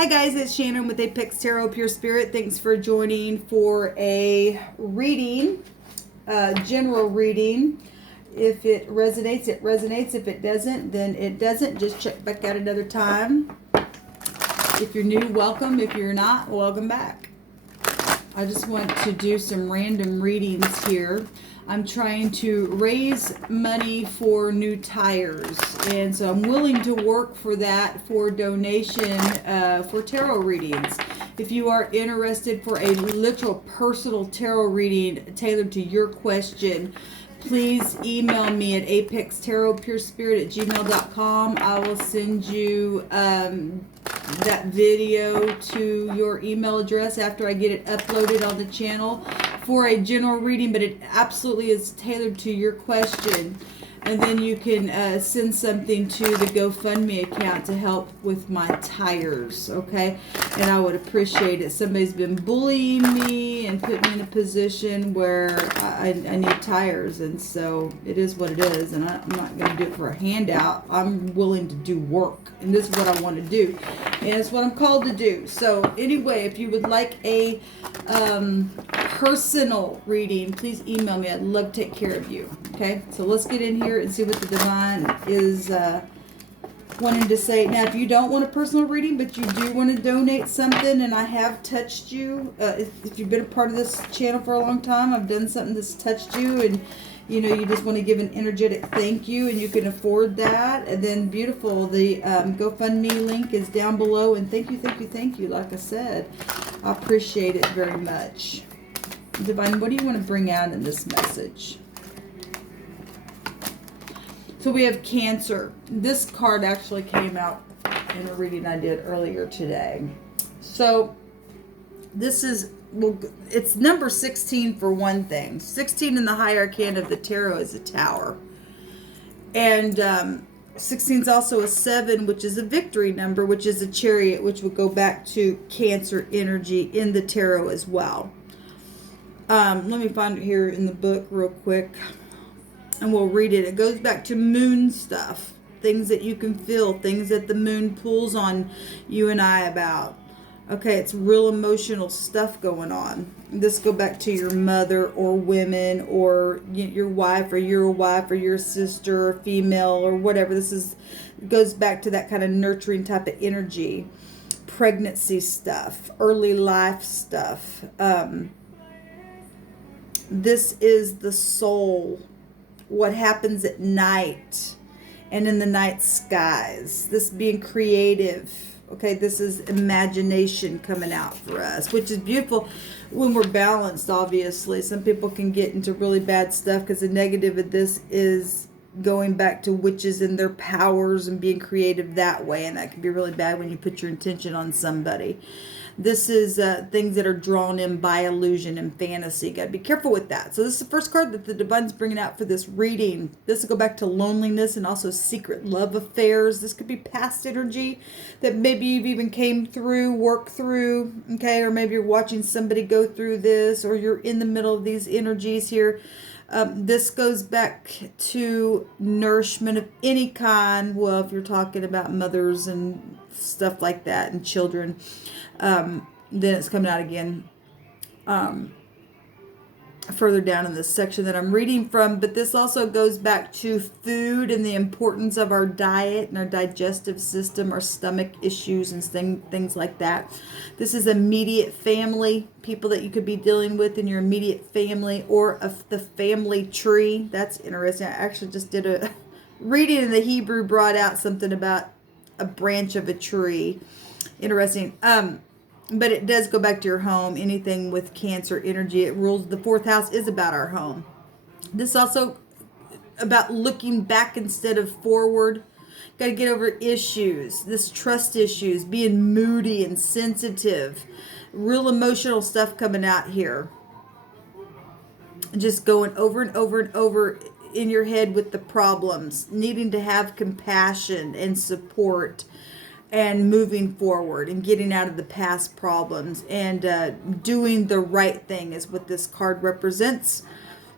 Hi guys, it's Shannon with Apex Tarot Pure Spirit. Thanks for joining for a reading, general reading. If it resonates, it resonates. If it doesn't, then it doesn't. Just check back out another time. If you're new, welcome. If you're not, welcome back. I just want to do some random readings here. I'm trying to raise money for new tires, and so I'm willing to work for that for donation for tarot readings. If you are interested for a literal personal tarot reading tailored to your question, please email me at apextarotpurespirit@gmail.com. I will send you that video to your email address after I get it uploaded on the channel for a general reading, but it absolutely is tailored to your question. And then you can send something to the GoFundMe account to help with my tires, okay? And I would appreciate it. Somebody's been bullying me and put me in a position where I need tires, and so it is what it is, and I'm not going to do it for a handout. I'm willing to do work, and this is what I want to do, and it's what I'm called to do. So anyway, if you would like a personal reading, please email me. I'd love to take care of you. Okay, so let's get in here and see what the divine is wanting to say. Now, if you don't want a personal reading, but you do want to donate something, and I have touched you, if you've been a part of this channel for a long time, I've done something that's touched you, and you know, you just want to give an energetic thank you, and you can afford that, and then beautiful, the GoFundMe link is down below, and thank you, like I said. I appreciate it very much. Divine, what do you want to bring out in this message? So we have Cancer. This card actually came out in a reading I did earlier today. So this is, well, it's number 16 for one thing. 16 in the high arcana of the tarot is a tower. And 16 is also a 7, which is a victory number, which is a chariot, which would go back to Cancer energy in the tarot as well. Let me find it here in the book real quick, and we'll read it. It goes back to moon stuff, things that you can feel, things that the moon pulls on you and I about. Okay, it's real emotional stuff going on. This go back to your mother or women or your wife or your wife or your sister or female or whatever. This is goes back to that kind of nurturing type of energy. Pregnancy stuff, early life stuff. This is the soul, what happens at night and in the night skies. This being creative. Okay, this is imagination coming out for us, which is beautiful when we're balanced, obviously. Some people can get into really bad stuff because the negative of this is going back to witches and their powers and being creative that way, and that can be really bad when you put your intention on somebody. This is things that are drawn in by illusion and fantasy. Got to be careful with that. So this is the first card that the divine's bringing out for this reading. This will go back to loneliness and also secret love affairs. This could be past energy that maybe you've even came through, worked through, okay? Or maybe you're watching somebody go through this, or you're in the middle of these energies here. This goes back to nourishment of any kind. Well, if you're talking about mothers and stuff like that and children, then it's coming out again further down in this section that I'm reading from. But this also goes back to food and the importance of our diet and our digestive system, our stomach issues and things like that. This is immediate family, people that you could be dealing with in your immediate family, or the family tree. That's interesting. I actually just did a reading in the Hebrew, brought out something about a branch of a tree. Interesting. But it does go back to your home. Anything with Cancer energy, it rules. The 4th house is about our home. This also about looking back instead of forward. Got to get over issues, this trust issues, being moody and sensitive. Real emotional stuff coming out here. Just going over and over and over in your head with the problems. Needing to have compassion and support, and moving forward and getting out of the past problems, and doing the right thing is what this card represents.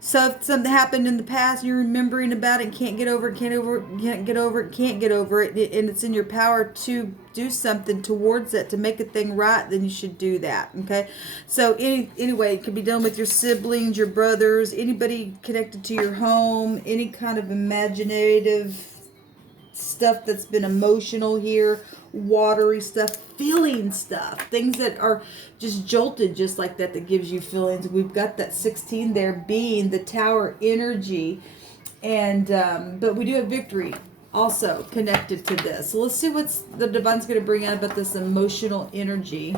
So if something happened in the past, you're remembering about it and can't get over it, can't get over it, and it's in your power to do something towards it, to make a thing right, then you should do that. Okay. So anyway, it could be done with your siblings, your brothers, anybody connected to your home, any kind of imaginative stuff that's been emotional here, watery stuff, feeling stuff, things that are just jolted just like that, that gives you feelings. We've got that 16 there being the tower energy, and but we do have victory also connected to this. So let's see what's the divine's going to bring out about this emotional energy,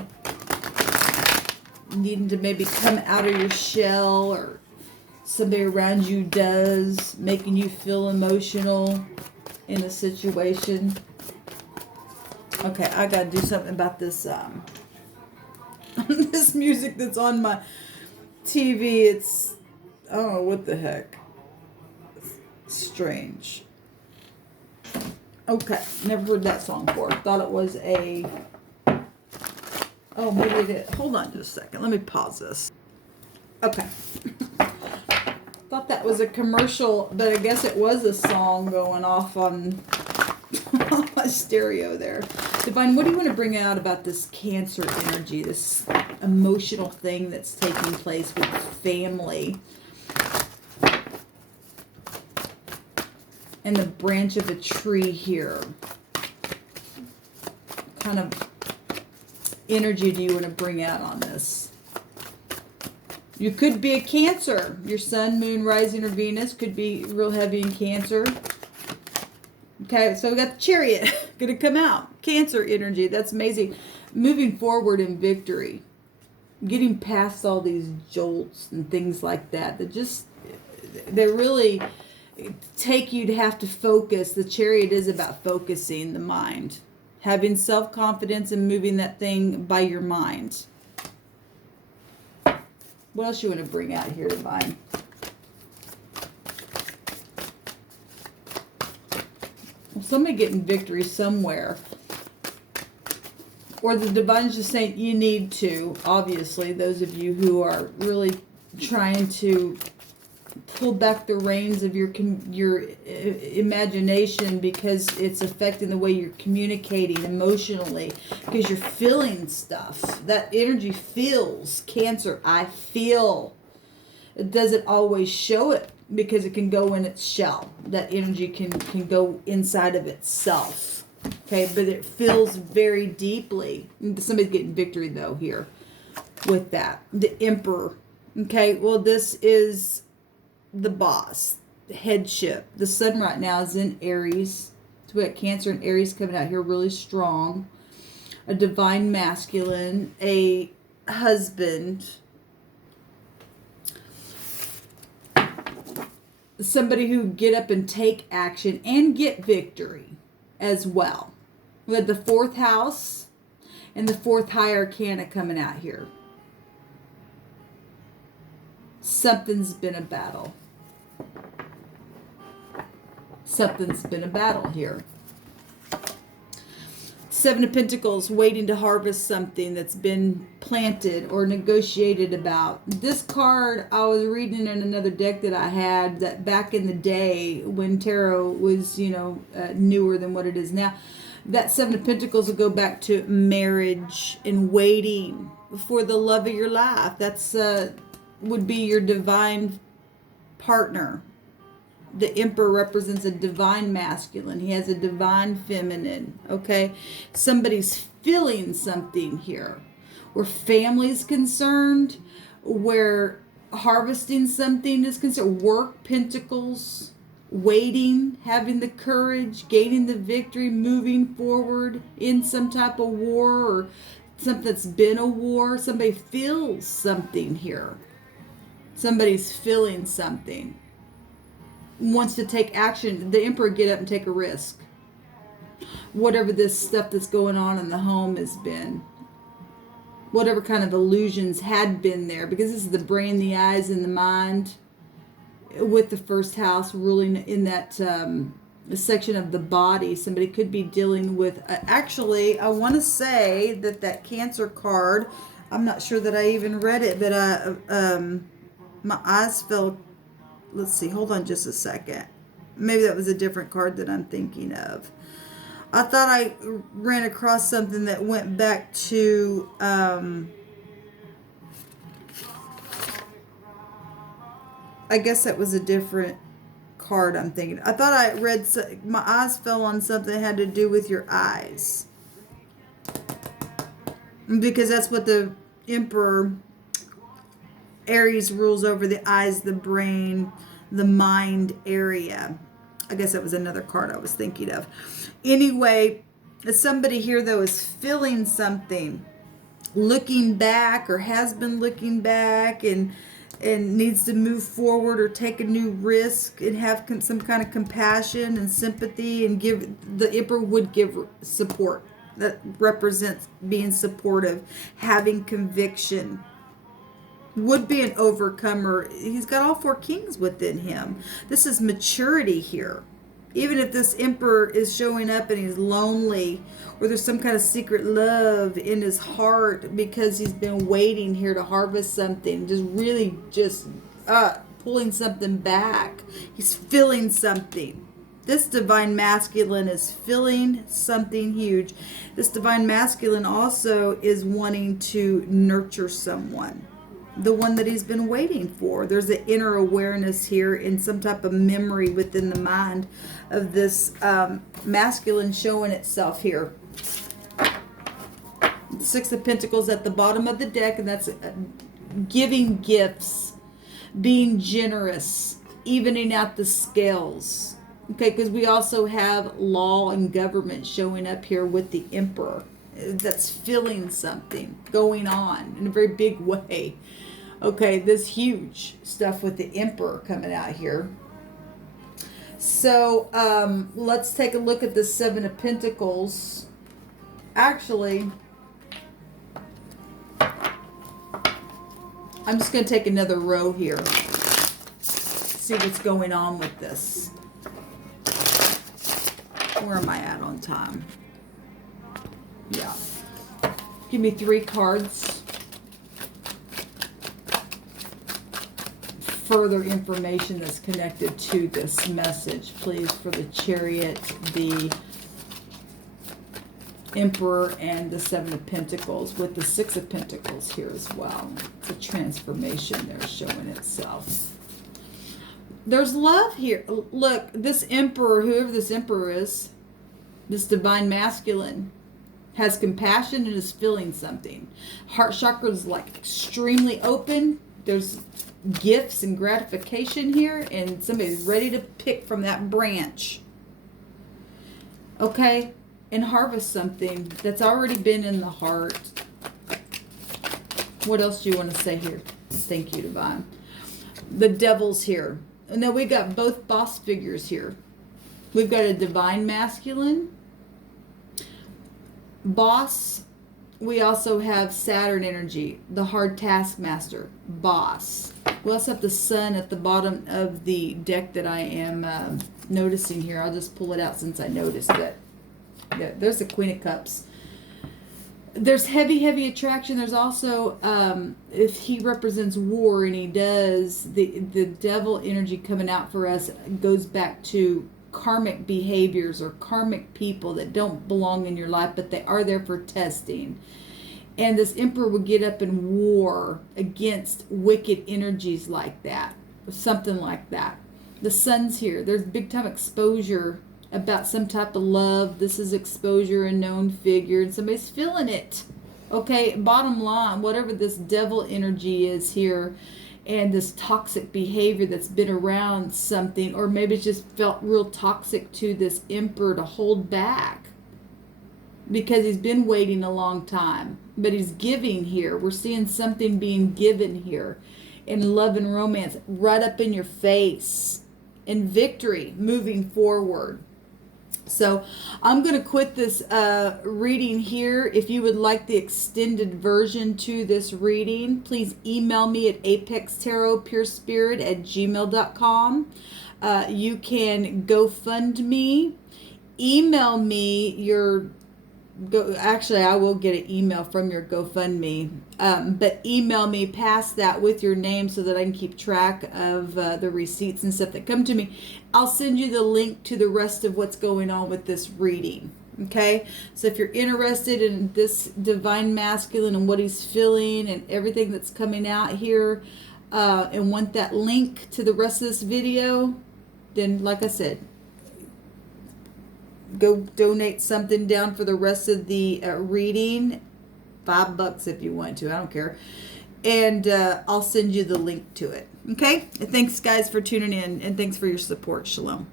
needing to maybe come out of your shell, or somebody around you does, making you feel emotional in a situation. Okay, I gotta do something about this this music that's on my TV. It's, I don't know what the heck. Strange. Okay, never heard that song before. Thought it was a, oh, maybe it is. Hold on just a second. Let me pause this. Okay. Thought that was a commercial, but I guess it was a song going off on my stereo there. Divine, what do you want to bring out about this Cancer energy, this emotional thing that's taking place with family? And the branch of a tree here. What kind of energy do you want to bring out on this? You could be a Cancer. Your sun, moon, rising, or Venus could be real heavy in Cancer. Okay, so we got the Chariot going to come out. Cancer energy. That's amazing. Moving forward in victory. Getting past all these jolts and things like that. They really take you to have to focus. The Chariot is about focusing the mind. Having self-confidence and moving that thing by your mind. What else you want to bring out here, Divine? Well, somebody getting victory somewhere. Or the Divine's just saying you need to, obviously, those of you who are really trying to pull back the reins of your imagination, because it's affecting the way you're communicating emotionally, because you're feeling stuff. That energy feels. Cancer, I feel. It doesn't always show it, because it can go in its shell. That energy can go inside of itself. Okay, but it feels very deeply. Somebody's getting victory, though, here with that. The Emperor. Okay, well, this is the boss, the headship. The sun right now is in Aries. So we got Cancer and Aries coming out here really strong. A divine masculine, a husband, somebody who get up and take action and get victory as well. We had the 4th house and the 4th high arcana coming out here. Something's been a battle. Something's been a battle here. 7 of Pentacles, waiting to harvest something that's been planted or negotiated about. This card, I was reading in another deck that I had, that back in the day when tarot was, newer than what it is now. That 7 of Pentacles will go back to marriage and waiting for the love of your life. That's would be your divine partner. The Emperor represents a divine masculine. He has a divine feminine. Okay? Somebody's feeling something here. Where family is concerned, where harvesting something is concerned. Work, Pentacles, waiting, having the courage, gaining the victory, moving forward in some type of war, or something that's been a war. Somebody feels something here. Somebody's feeling something. Wants to take action. The Emperor, get up and take a risk. Whatever this stuff that's going on in the home has been. Whatever kind of illusions had been there. Because this is the brain, the eyes, and the mind. With the 1st house ruling in that section of the body. Somebody could be dealing with... actually, I want to say that Cancer card... I'm not sure that I even read it, but my eyes fell let's see, hold on just a second. Maybe that was a different card that I'm thinking of. I thought I ran across something that went back to, I guess that was a different card I'm thinking. I thought I read, my eyes fell on something that had to do with your eyes. Because that's what the Emperor, Aries, rules over the eyes, the brain, the mind area. I guess that was another card I was thinking of. Anyway, somebody here, though, is feeling something, looking back, or has been looking back, and needs to move forward or take a new risk and have some kind of compassion and sympathy, and give. The Emperor would give support. That represents being supportive, having conviction, would be an overcomer. He's got all four kings within him. This is maturity here. Even if this Emperor is showing up and he's lonely, or there's some kind of secret love in his heart because he's been waiting here to harvest something, just pulling something back. He's feeling something. This divine masculine is feeling something huge. This divine masculine also is wanting to nurture someone, the one that he's been waiting for. There's an inner awareness here in some type of memory within the mind of this masculine showing itself here. Six of Pentacles at the bottom of the deck, and that's giving gifts, being generous, evening out the scales. Okay, because we also have law and government showing up here with the Emperor. That's feeling something going on in a very big way. Okay, this huge stuff with the Emperor coming out here. So let's take a look at the Seven of Pentacles. Actually, I'm just going to take another row here. See what's going on with this. Where am I at on time? Yeah. Give me 3 cards. Further information that's connected to this message, please, for the Chariot, the Emperor, and the Seven of Pentacles, with the Six of Pentacles here as well. It's a transformation there showing itself. There's love here. Look, this Emperor, whoever this Emperor is, this divine masculine, has compassion and is feeling something. Heart chakra is like extremely open. There's gifts and gratification here, and somebody's ready to pick from that branch. Okay? And harvest something that's already been in the heart. What else do you want to say here? Thank you, Divine. The Devil's here. Now we got both boss figures here. We've got a divine masculine boss. We also have Saturn energy, the hard taskmaster, boss. We also have the Sun at the bottom of the deck that I am noticing here. I'll just pull it out since I noticed it. Yeah, there's the Queen of Cups. There's heavy attraction. There's also, if he represents war, and he does, the devil energy coming out for us goes back to karmic behaviors or karmic people that don't belong in your life, but they are there for testing. And this Emperor would get up in war against wicked energies like that, or something like that. The Sun's here. There's big time exposure about some type of love. This is exposure, a known figure, and somebody's feeling it. Okay, bottom line, whatever this devil energy is here, and this toxic behavior that's been around something, or maybe it's just felt real toxic to this Emperor to hold back because he's been waiting a long time, but he's giving here. We're seeing something being given here in love and romance right up in your face, in victory, moving forward. So I'm going to quit this reading here. If you would like the extended version to this reading, please email me at apextarotpurespirit@gmail.com. You can GoFundMe, email me your go. Actually, I will get an email from your GoFundMe, but email me past that with your name so that I can keep track of the receipts and stuff that come to me. I'll send you the link to the rest of what's going on with this reading. Okay, so if you're interested in this divine masculine and what he's feeling and everything that's coming out here, and want that link to the rest of this video, then like I said, go donate something down for the rest of the reading. $5 if you want to, I don't care, and I'll send you the link to it. Okay, thanks guys for tuning in, and thanks for your support. Shalom.